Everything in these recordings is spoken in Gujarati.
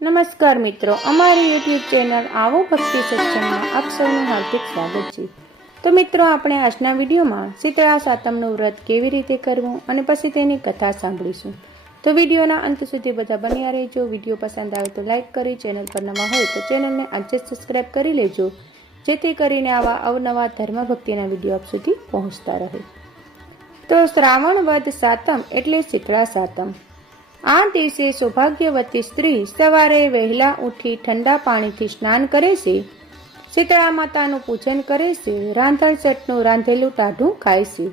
નમસ્કાર મિત્રો, અમારી યુટ્યુબ ચેનલ આવો ભક્તિ સત્સંગમાં આપ સૌનું હાર્દિક સ્વાગત છે। તો મિત્રો, આપણે આજના વિડીયોમાં શીતળા સાતમનું વ્રત કેવી રીતે કરવું અને પછી તેની કથા સાંભળીશું। તો વિડીયોના અંત સુધી બધા બન્યા રહેજો। વિડીયો પસંદ આવે તો લાઈક કરી, ચેનલ પર નવા હોય તો ચેનલને આજે જ સબસ્ક્રાઈબ કરી લેજો, જેથી કરીને આવા અવનવા ધર્મ ભક્તિના વિડીયો આપ સુધી પહોંચતા રહે। તો શ્રાવણ વદ સાતમ એટલે શીતળા સાતમ। આ દિવસે સૌભાગ્યવતી સ્ત્રી સવારે વહેલા ઉઠી ઠંડા પાણીથી સ્નાન કરે છે, શીતળા માતાનું પૂજન કરે છે, રાંધણ સેટનું રાંધેલું ટાઢું ખાય છે।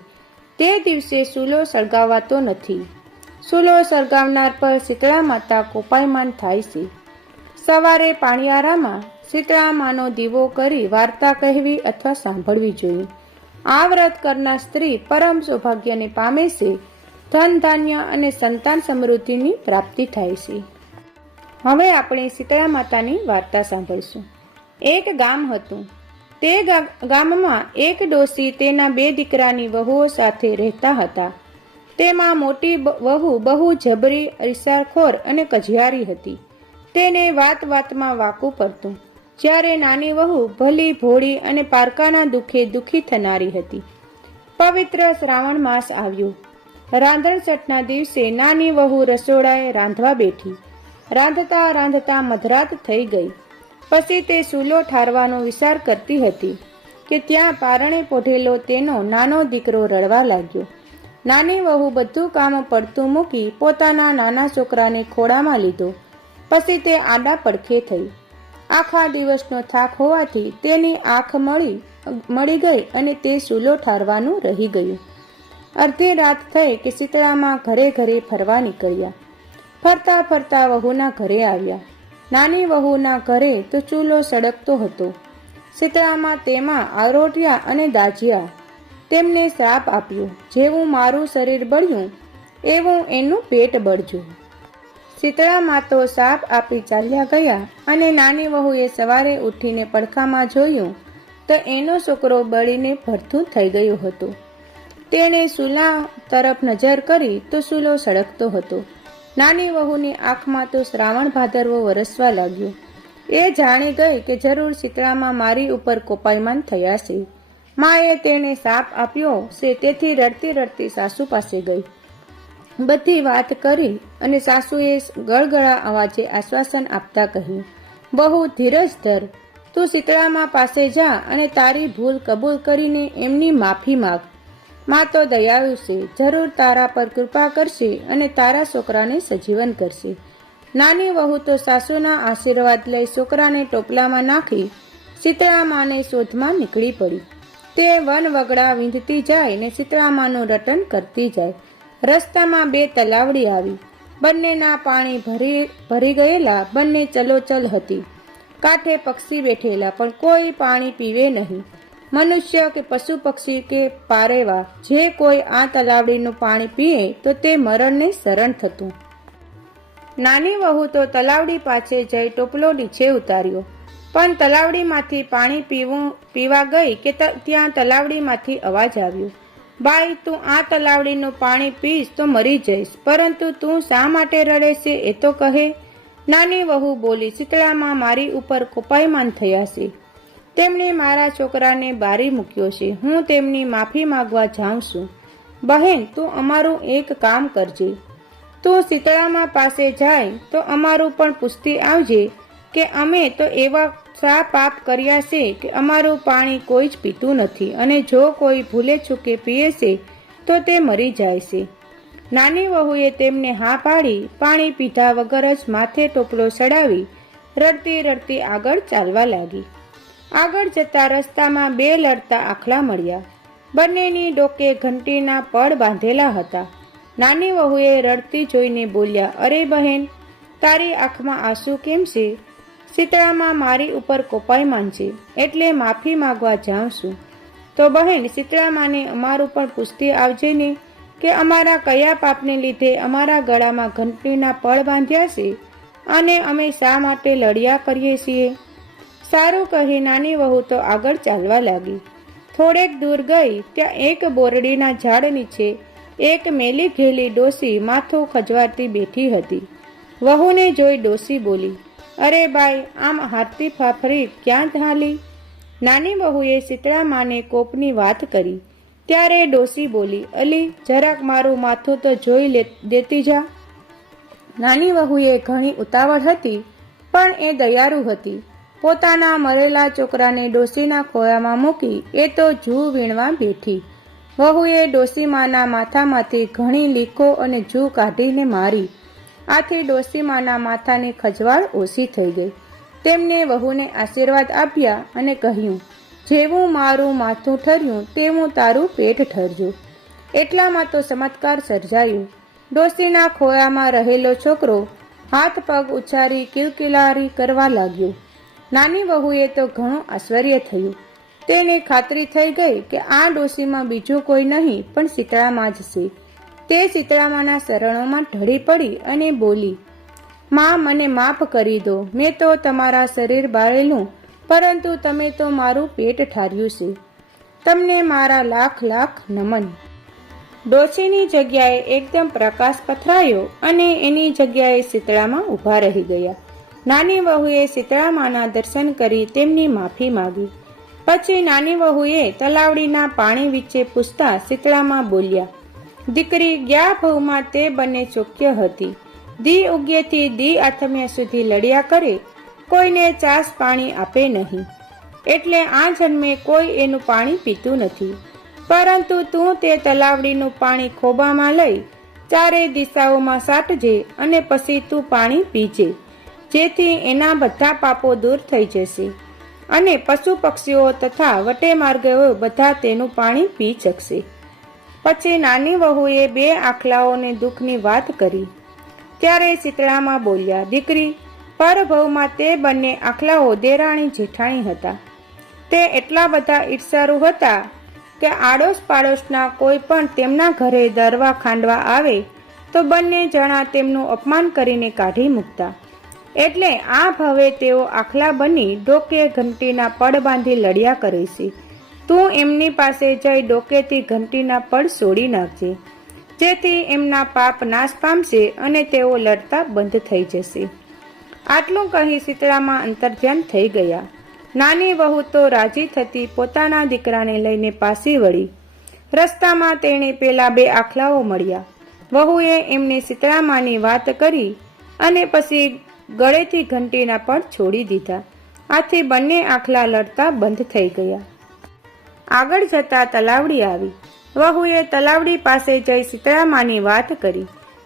તે દિવસે ચૂલો સળગાવાતો નથી। ચૂલો સળગાવનાર પર શીતળા માતા કોપાયમાન થાય છે। સવારે પાણિયારામાં શીતળા માનો દીવો કરી વાર્તા કહેવી અથવા સાંભળવી જોઈએ। આ વ્રત કરનાર સ્ત્રી પરમ સૌભાગ્યને પામે છે, ધન ધાન્ય અને સંતાન સમૃદ્ધિની પ્રાપ્તિ થાય છે। હવે આપણે શીતળા માતાની વાર્તા સાંભળીશું। એક ગામ હતું। તે ગામમાં એક ડોશી તેના બે દીકરાની વહુઓ સાથે રહેતા હતા। તેમાં મોટી વહુ બહુ જબરી, ઈર્ષાખોર અને કજિયારી હતી। તેને વાત વાતમાં વાકું પડતું, જ્યારે નાની વહુ ભલી ભોળી અને પારકાના દુઃખે દુઃખી થનારી હતી। પવિત્ર શ્રાવણ માસ આવ્યો। રાંધણ છઠના દિવસે નાની વહુ રસોડાએ રાંધવા બેઠી। રાંધતા રાંધતા મધરાત થઈ ગઈ। પછી તે ચૂલો ઠારવાનો વિચાર કરતી હતી કે ત્યાં પારણે પોઢેલો તેનો નાનો દીકરો રડવા લાગ્યો। નાની વહુ બધું કામ પડતું મૂકી પોતાના નાના છોકરાને ખોળામાં લીધો। પછી તે આડા પડખે થઈ। આખા દિવસનો થાક હોવાથી તેની આંખ મળી ગઈ અને તે ચૂલો ઠારવાનું રહી ગયું। અડધી રાત થઈ કે શીતળામાં ઘરે ઘરે ફરવા નીકળ્યા। ફરતા ફરતા વહુના ઘરે આવ્યા। નાની વહુના ઘરે તો ચૂલો સળગતો હતો। શીતળામાં તેમાં આરોટ્યા અને દાજ્યા। તેમને શ્રાપ આપ્યો, જેવું મારું શરીર બળ્યું એવું એનું પેટ બળજો। શીતળામાં તો શાપ આપી ચાલ્યા ગયા અને નાની વહુએ સવારે ઉઠીને પડખામાં જોયું તો એનો છોકરો બળીને ભડથું થઈ ગયો હતો। તેણે ચૂલા તરફ નજર કરી તો ચૂલો સળગતો હતો। નાની વહુની આંખમાં તો શ્રાવણ ભાદરવો વરસવા લાગ્યો। એ જાણી ગઈ કે જરૂર શીતળામાં મારી ઉપર કોપાયમાન થયા છે। માએ તેને શાપ આપ્યો છે, તેથી રડતી રડતી સાસુ પાસે ગઈ। બધી વાત કરી અને સાસુએ ગળગળા અવાજે આશ્વાસન આપતા કહ્યું, બહુ ધીરજ ધર, તું શીતળામાં પાસે જા અને તારી ભૂલ કબૂલ કરીને એમની માફી માગ। માં તો દયાળુ છે, જરૂર તારા પર કૃપા કરશે અને તારા છોકરાને સજીવન કરશે। નાની વહુ તો સાસુના આશીર્વાદ લઈ છોકરાને ટોપલામાં નાખી શીતળા માને શોધમાં નીકળી પડી। તે વન વગડા વીંધતી જાય ને શીતળા માનું રટન કરતી જાય। રસ્તામાં બે તલાવડી આવી। બંનેના પાણી ભરી ગયેલા, બંને ચલોચલ હતી। કાંઠે પક્ષી બેઠેલા, પણ કોઈ પાણી પીવે નહીં। મનુષ્ય કે પશુ પક્ષી કે પારેવા જે કોઈ આ તલાવડીનું પાણી પીએ તો તે મરણને શરણ થતું। નાની વહુ તો તલાવડી પાસે જઈ ટોપલો નીચે ઉતાર્યો, પણ તલાવડીમાંથી પાણી પીવા ગઈ કે ત્યાં તલાવડીમાંથી અવાજ આવ્યો, બાઈ, તું આ તલાવડીનું પાણી પીશ તો મરી જઈશ, પરંતુ તું શા માટે રડે છે એ તો કહે। નાની વહુ બોલી, શીતળામાં મારી ઉપર કોપાયમાન થયા છે। તેમણે મારા છોકરાને બારી મૂક્યો છે। હું તેમની માફી માંગવા જાઉં છું। બહેન, તું અમારું એક કામ કરજે। તું શીતળામાં પાસે જાય તો અમારું પણ પૂછતી આવજે કે અમે તો એવા શા પાપ કર્યા છે કે અમારું પાણી કોઈ જ પીતું નથી, અને જો કોઈ ભૂલે ચૂકે પીએ છે તો તે મરી જાય છે। નાની વહુએ તેમને હા પાડી પાણી પીધા વગર જ માથે ટોપલો ચડાવી રડતી રડતી આગળ ચાલવા લાગી। આગળ જતા રસ્તામાં બે લડતા આખલા મળ્યા। બંનેની ડોકે ઘંટીના પડ બાંધેલા હતા। નાની વહુએ રડતી જોઈને બોલ્યા, અરે બહેન, તારી આંખમાં આંસુ કેમ છે? શીતળામાં મારી ઉપર કોપાયમાન છે, એટલે માફી માંગવા જાઉં છું। તો બહેન, શીતળામાને અમારું પણ પૂછતી આવજે ને કે અમારા કયા પાપને લીધે અમારા ગળામાં ઘંટીના પડ બાંધ્યા છે અને અમે શા માટે લડ્યા કરીએ છીએ। સારું કહી નાની વહુ તો આગળ ચાલવા લાગી। થોડેક દૂર ગઈ ત્યાં એક બોરડીના ઝાડ નીચે એક મેલી ઘેલી ડોસી માથું ખજવારતી બેઠી હતી। વહુને જોઈ ડોસી બોલી, અરે બાઈ, આમ હારતી ફાફરી ક્યાં હાલી? નાની વહુએ શીતળા માને કોપની વાત કરી ત્યારે ડોસી બોલી, અલી જરાક મારું માથું તો જોઈ દેતી જા. નાની વહુએ ઘણી ઉતાવળ હતી, પણ એ દયાળુ હતી. પોતાના મરેલા છોકરાને ડોસીના ખોળામાં મૂકી એ તો જૂ વીણવા બેઠી. વહુએ ડોસીમાના માથામાંથી ઘણી લીકો અને જૂ કાઢીને મારી. આથી ડોસીમાના માથાની ખજવાળ ઓછી થઈ ગઈ. તેમને વહુને આશીર્વાદ આપ્યા અને કહ્યું, જેવું મારું માથું ઠર્યું તેવું તારું પેટ ઠરજો. એટલામાં તો ચમત્કાર સર્જાયું. ડોસીના ખોળામાં રહેલો છોકરો હાથ પગ ઉછારી કિલકિલારી કરવા લાગ્યો. નાની વહુએ તો ઘણું આશ્ચર્ય થયું. તેને ખાતરી થઈ ગઈ કે આ ડોસીમાં બીજું કોઈ નહીં પણ શીતળામાં જ છે. તે શીતળામાના શરણોમાં ઢળી પડી અને બોલી, માં, મને માફ કરી દો. મેં તો તમારા શરીર બાળેલું, પરંતુ તમે તો મારું પેટ ઠાર્યું છે. તમને મારા લાખ લાખ નમન. ડોશીની જગ્યાએ એકદમ પ્રકાશ પથરાયો અને એની જગ્યાએ શીતળામાં ઊભા રહી ગયા. નાની વહુએ શીતળામાના દર્શન કરી તેમની માફી માંગી. પછી નાની વહુએ તલાવડીના પાણી વિશે પૂછતા શીતળામાં બોલ્યા, દીકરી, ગયા ભવમાં તે બંને ચોક્ય હતી. દી ઉગ્યેથી દી આથમ્યા સુધી લડ્યા કરે, કોઈને ચાસ પાણી આપે નહીં. એટલે આ જન્મે કોઈ એનું પાણી પીતું નથી. પરંતુ તું તે તલાવડીનું પાણી ખોબામાં લઈ ચારે દિશાઓમાં સાટજે અને પછી તું પાણી પીજે, જેથી એના બધા પાપો દૂર થઈ જશે અને પશુ પક્ષીઓ તથા વટે માર્ગો બધા તેનું પાણી પી શકશે. પછી નાની વહુએ બે આખલાઓને દુઃખની વાત કરી ત્યારે શીતળામાં બોલ્યા, દીકરી, પરભવમાં તે બંને આખલાઓ દેરાણી જેઠાણી હતા. તે એટલા બધા ઈર્ષાળુ હતા કે આડોશ પાડોશના કોઈ પણ તેમના ઘરે દરવા ખાંડવા આવે તો બંને જણા તેમનું અપમાન કરીને કાઢી મૂકતા. એટલે આ ભવે તેઓ આખલા બની ડોકે ઘંટીના પડ બાંધી લડ્યા કરે છે. તું એમની પાસે જઈ ડોકેથી ઘંટીના પડ છોડી નાખજે, જેથી એમના પાપ નાશ પામશે અને તેઓ લડતા બંધ થઈ જશે. આટલું કહી શીતળામાં અંતર્ધ્યાન થઈ ગયા. નાની વહુ તો રાજી થતી પોતાના દીકરાને લઈને પાછી વળી. રસ્તામાં તેણે પેલા બે આખલાઓ મળ્યા. વહુએ એમને શીતળામાની વાત કરી અને પછી ગળેથી ઘંટીના પડ છોડી દીધા. આથી બંને આખલા લડતા બંધ થઈ ગયા. આગળ જતા તલાવડી આવી. વહુએ તલાવડી પાસે જઈ શીતળામાની વાત કરી.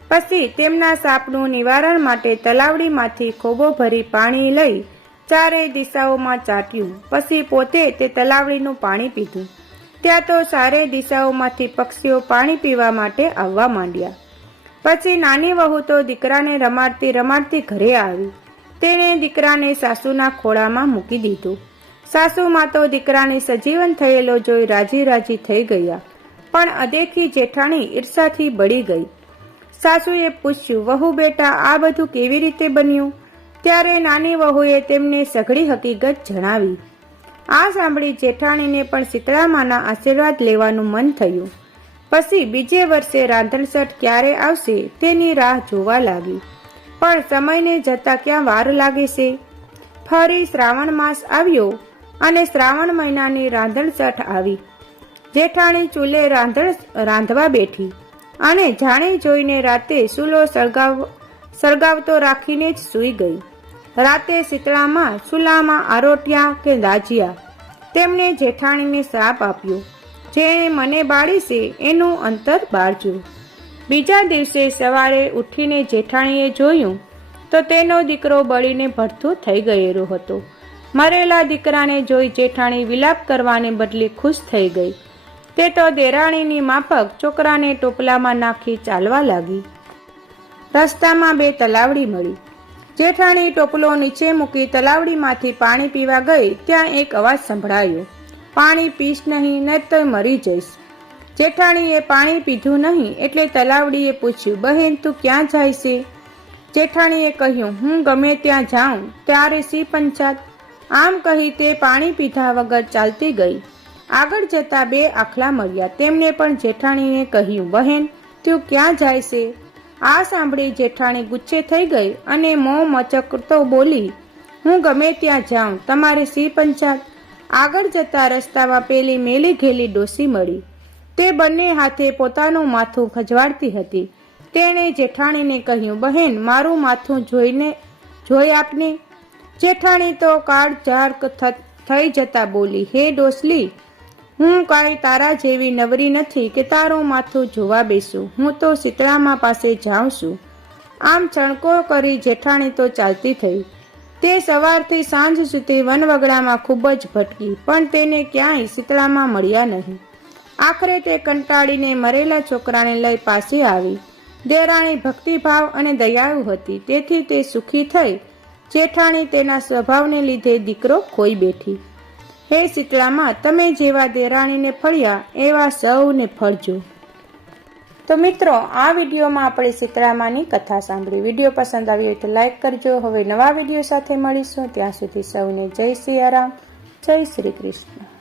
પછી તેમના સાપનું નિવારણ માટે તલાવડીમાંથી ખોબો ભરી પાણી લઈ ચારે દિશાઓમાં ચાટ્યું. પછી પોતે તે તલાવડીનું પાણી પીધું. ત્યાં તો ચારે દિશાઓમાંથી પક્ષીઓ પાણી પીવા માટે આવવા માંડ્યા. પછી નાની વહુ તો દીકરાને રમાડતી રમાડતી ઘરે આવી. તેણે દીકરાને સાસુના ખોળામાં મૂકી દીધું. સાસુમાં તો દીકરાને સજીવન થયેલો જોઈ રાજી રાજી થઈ ગયા, પણ અદેખી જેઠાણી ઈર્ષાથી બળી ગઈ. સાસુએ પૂછ્યું, વહુ બેટા, આ બધું કેવી રીતે બન્યું? ત્યારે નાની વહુએ તેમને સઘળી હકીકત જણાવી. આ સાંભળી જેઠાણીને પણ શીતળામાના આશીર્વાદ લેવાનું મન થયું. પછી બીજે વર્ષે રાંધણસઠ ક્યારે આવશે તેની રાહ જોવા લાગી. પણ સમયને જતા ક્યાં વાર લાગે છે. ફરી શ્રાવણ માસ આવ્યો અને શ્રાવણ મહિનાની રાંધણસઠ આવી. જેઠાણી ચૂલે રાંધવા બેઠી અને જાણી જોઈને રાતે ચૂલો સળગાવતો રાખીને જ સૂઈ ગઈ. રાતે શીતળામાં ચૂલામાં આરોટ્યા કે દાજ્યા. તેમણે જેઠાણીને શ્રાપ આપ્યો, જેણે મને બાળી છે એનું અંતર બાળજો. બીજા દિવસે સવારે ઉઠીને જેઠાણીએ જોયું તો તેનો દીકરો બળીને ભડથું થઈ ગયેલો હતો. મરેલા દીકરાને જોઈ જેઠાણી વિલાપ કરવાને બદલે ખુશ થઈ ગઈ. તે તો દેરાણીની માફક છોકરાને ટોપલામાં નાખી ચાલવા લાગી. રસ્તામાં બે તલાવડી મળી. જેઠાણી ટોપલો નીચે મૂકી તલાવડીમાંથી પાણી પીવા ગઈ ત્યાં એક અવાજ સંભળાયો, પાણી પીશ નહીં ને તો મરી જઈશ. જેઠાણીએ પાણી પીધું નહીં એટલે તલાવડીએ પૂછ્યું, બહેન, તું ક્યાં જાય છે? જેઠાણીએ કહ્યું, હું ગમે ત્યાં જાઉં ત્યારે સી પંચાત. આમ કહી તે પાણી પીધા વગર ચાલતી ગઈ. આગળ જતા બે આખલા મળ્યા. તેમને પણ જેઠાણીને કહ્યું, બહેન, તું ક્યાં જાય છે? આ સાંભળી જેઠાણી ગુસ્સે થઈ ગઈ અને મોં મચકતો બોલી, હું ગમે ત્યાં જાઉં તમારી સી પંચાત. આગળ જતા રસ્તામાં પેલી મેલી ઘેલી ડોસી મળી. તે બંને હાથે પોતાનું માથું ખજવાડતી હતી. તેણે જેઠાણીને કહ્યું, બહેન, મારું માથું જોઈ આપને. જેઠાણી તો કાળઝાળ થઈ જતા બોલી, હે ડોસલી, હું કાંઈ તારા જેવી નવરી નથી કે તારું માથું જોવા બેસું. હું તો શીતળામા પાસે જાઉં છું. આમ ચણકો કરી જેઠાણી તો ચાલતી થઈ. તે સવારથી સાંજ સુધી વનવગડામાં ખૂબ જ ભટકી, પણ તેને ક્યાંય શીતળામા મળ્યા નહીં. આખરે તે કંટાળીને મરેલા છોકરાને લઈ પાછી આવી. દેરાણી ભક્તિભાવ અને દયાળુ હતી, તેથી તે સુખી થઈ. જેઠાણી તેના સ્વભાવને લીધે દીકરો ખોઈ બેઠી. હે શીતળામા, તમે જેવા દેરાણીને ફળ્યા એવા સૌને ફળજો. તો મિત્રો, આ વિડીયોમાં આપણે શીતળામાની કથા સાંભળી. વિડીયો પસંદ આવી હોય તો લાઈક કરજો. હવે નવા વિડીયો સાથે મળીશું. ત્યાં સુધી સૌને જય સિયારામ, જય શ્રી કૃષ્ણ.